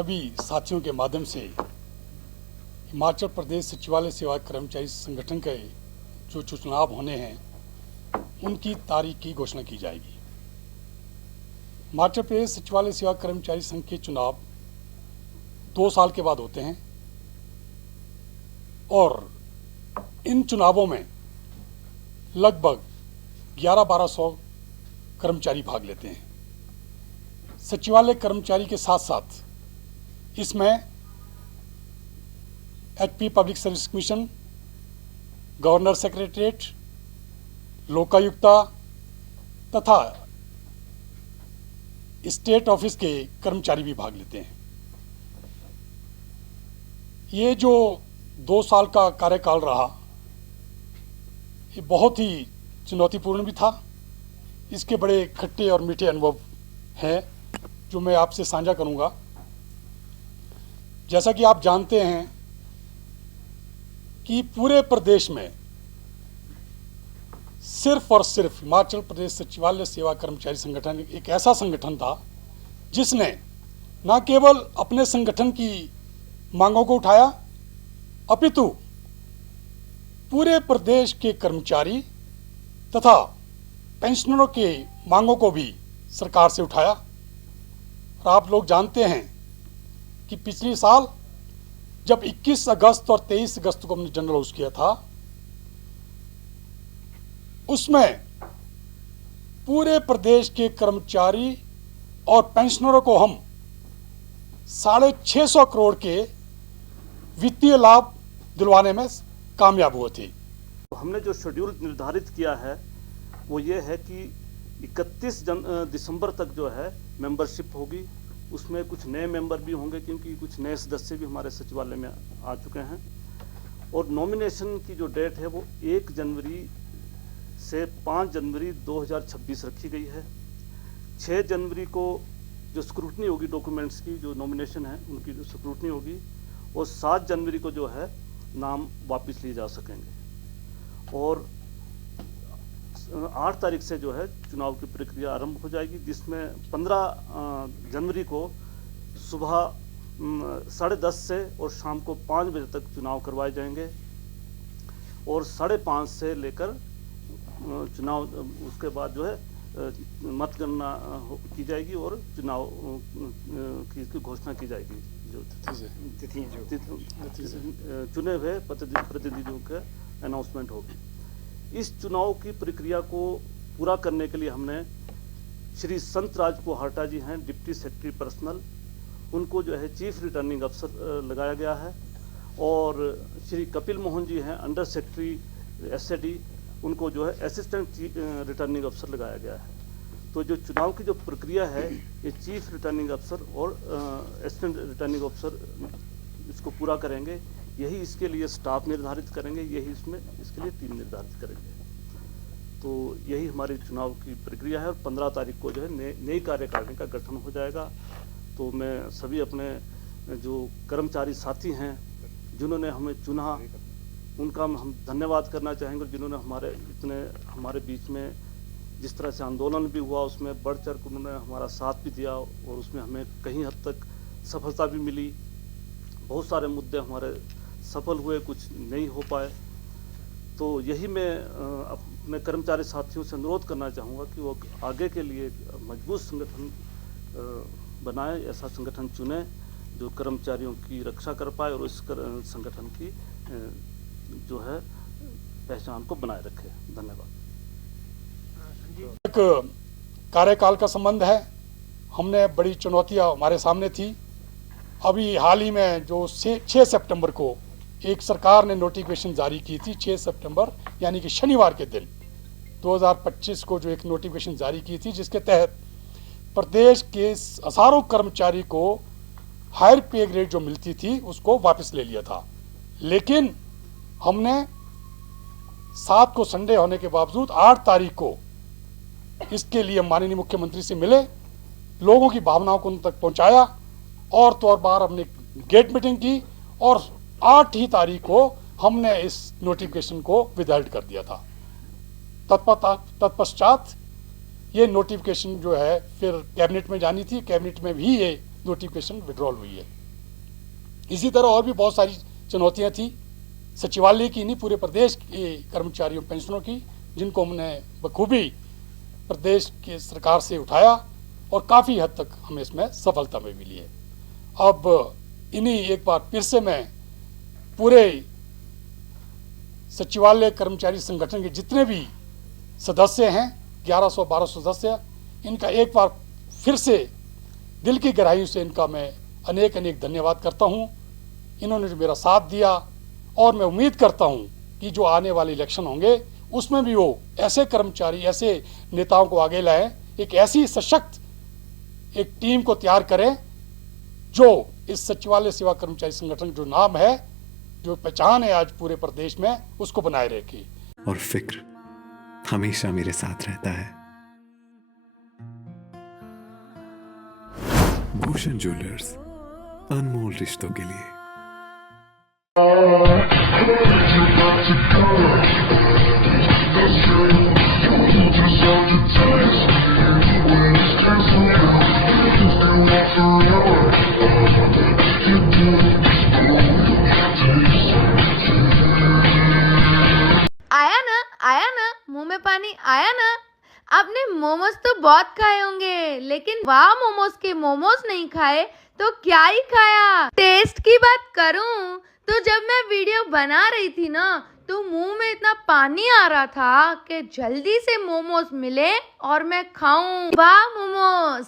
सभी साथियों के माध्यम से हिमाचल प्रदेश सचिवालय सेवा कर्मचारी संगठन के जो चुनाव होने हैं उनकी तारीख की घोषणा की जाएगी। हिमाचल प्रदेश सचिवालय सेवा कर्मचारी संघ के चुनाव 2 साल के बाद होते हैं और इन चुनावों में लगभग 1100-1200 कर्मचारी भाग लेते हैं। सचिवालय कर्मचारी के साथ साथ इसमें HP public service commission, governor secretariat, Lokayukta तथा स्टेट ऑफिस के कर्मचारी भी भाग लेते हैं। ये जो 2 साल का कार्यकाल रहा, ये बहुत ही चुनौतीपूर्ण भी था। इसके बड़े खट्टे और मीठे अनुभव हैं जो मैं आपसे साझा करूंगा। जैसा कि आप जानते हैं कि पूरे प्रदेश में सिर्फ और सिर्फ हिमाचल प्रदेश सचिवालय सेवा कर्मचारी संगठन एक ऐसा संगठन था जिसने न केवल अपने संगठन की मांगों को उठाया, अपितु पूरे प्रदेश के कर्मचारी तथा पेंशनरों के मांगों को भी सरकार से उठाया। और आप लोग जानते हैं कि पिछले साल जब 21 अगस्त और 23 अगस्त को हमने जनरल हाउस किया था, उसमें पूरे प्रदेश के कर्मचारी और पेंशनरों को हम 650 करोड़ के वित्तीय लाभ दिलवाने में कामयाब हुए थे। हमने जो शेड्यूल निर्धारित किया है वो ये है कि 31 दिसंबर तक जो है मेंबरशिप होगी। उसमें कुछ नए मेंबर भी होंगे क्योंकि कुछ नए सदस्य भी हमारे सचिवालय में आ चुके हैं। और नॉमिनेशन की जो डेट है वो 1 जनवरी से 5 जनवरी 2026 रखी गई है। 6 जनवरी को जो स्क्रूटनी होगी डॉक्यूमेंट्स की, जो नॉमिनेशन है उनकी जो स्क्रूटनी होगी, और 7 जनवरी को जो है नाम वापस लिए जा सकेंगे। और 8 तारीख से जो है चुनाव की प्रक्रिया आरंभ हो जाएगी, जिसमें 15 जनवरी को सुबह 10:30 से और शाम को 5 बजे तक चुनाव करवाए जाएंगे। और 5:30 से लेकर चुनाव उसके बाद जो है मतगणना की जाएगी और चुनाव की घोषणा की जाएगी। जो चुने हुए प्रतिनिधियों का अनाउंसमेंट होगी। इस चुनाव की प्रक्रिया को पूरा करने के लिए हमने श्री संत राज पोहाटा जी हैं डिप्टी सेक्रेटरी पर्सनल, उनको जो है चीफ रिटर्निंग अफसर लगाया गया है। और श्री कपिल मोहन जी हैं अंडर सेक्रेटरी एसएडी, उनको जो है असिस्टेंट रिटर्निंग अफसर लगाया गया है। तो जो चुनाव की जो प्रक्रिया है ये चीफ रिटर्निंग अफसर और असिस्टेंट रिटर्निंग अफसर इसको पूरा करेंगे। यही इसके लिए स्टाफ निर्धारित करेंगे, यही इसके लिए टीम निर्धारित करेंगे। तो यही हमारी चुनाव की प्रक्रिया है। और 15 तारीख को जो है नई कार्यकारिणी का गठन हो जाएगा। तो मैं सभी अपने जो कर्मचारी साथी हैं जिन्होंने हमें चुना, उनका हम धन्यवाद करना चाहेंगे। जिन्होंने हमारे बीच में जिस तरह से आंदोलन भी हुआ उसमें बढ़ चढ़ कर उन्होंने हमारा साथ भी दिया और उसमें हमें कहीं हद तक सफलता भी मिली। बहुत सारे मुद्दे हमारे सफल हुए, कुछ नहीं हो पाए। तो यही मैं अपने कर्मचारी साथियों से अनुरोध करना चाहूँगा कि वो आगे के लिए मजबूत संगठन बनाए, ऐसा संगठन चुने जो कर्मचारियों की रक्षा कर पाए और इस संगठन की जो है पहचान को बनाए रखे। धन्यवाद। एक कार्यकाल का संबंध है, हमने बड़ी चुनौतियां हमारे सामने थी। अभी हाल ही में जो 6 सितंबर को एक सरकार ने नोटिफिकेशन जारी की थी, 6 सितंबर यानी कि शनिवार के दिन 2025 को जो एक नोटिफिकेशन जारी की थी, जिसके तहत प्रदेश के हजारों कर्मचारी को हायर पे ग्रेड जो मिलती थी उसको वापस ले लिया था। लेकिन हमने 7 को संडे होने के बावजूद 8 तारीख को इसके लिए माननीय मुख्यमंत्री से मिले, लोगों की भावनाओं को उन तक पहुंचाया और तो और बार हमने गेट मीटिंग की और 8 ही तारीख को हमने इस नोटिफिकेशन को विदहेल्ड कर दिया था। तत्पश्चात ये नोटिफिकेशन जो है फिर कैबिनेट में जानी थी, कैबिनेट में भी ये नोटिफिकेशन विड्रॉल हुई है। इसी तरह और भी बहुत सारी चुनौतियां थी, सचिवालय की नहीं, पूरे प्रदेश के कर्मचारियों पेंशनों की, जिनको हमने बखूबी प्रदेश की सरकार से उठाया और काफ़ी हद तक हमें इसमें सफलता में मिली है। अब इन्हीं एक बार फिर से मैं पूरे सचिवालय कर्मचारी संगठन के जितने भी सदस्य हैं, 1100-1200 सदस्य, इनका एक बार फिर से दिल की गहराइयों से इनका मैं अनेक अनेक धन्यवाद करता हूं। इन्होंने जो मेरा साथ दिया, और मैं उम्मीद करता हूं कि जो आने वाले इलेक्शन होंगे उसमें भी वो ऐसे कर्मचारी, ऐसे नेताओं को आगे लाएं, एक ऐसी सशक्त एक टीम को तैयार करें जो इस सचिवालय सेवा कर्मचारी संगठन जो नाम है, जो पहचान है आज पूरे प्रदेश में, उसको बनाए रखे। और फिक्र हमेशा मेरे साथ रहता है। भूषण ज्वेलर्स, अनमोल रिश्तों के लिए। आया ना, मुंह में पानी आया ना। आपने मोमोज तो बहुत खाए होंगे, लेकिन वाह मोमोज के मोमोज नहीं खाए तो क्या ही खाया। टेस्ट की बात करूं तो जब मैं वीडियो बना रही थी ना, तो मुंह में इतना पानी आ रहा था कि जल्दी से मोमोज मिले और मैं खाऊं। वाह मोमोज।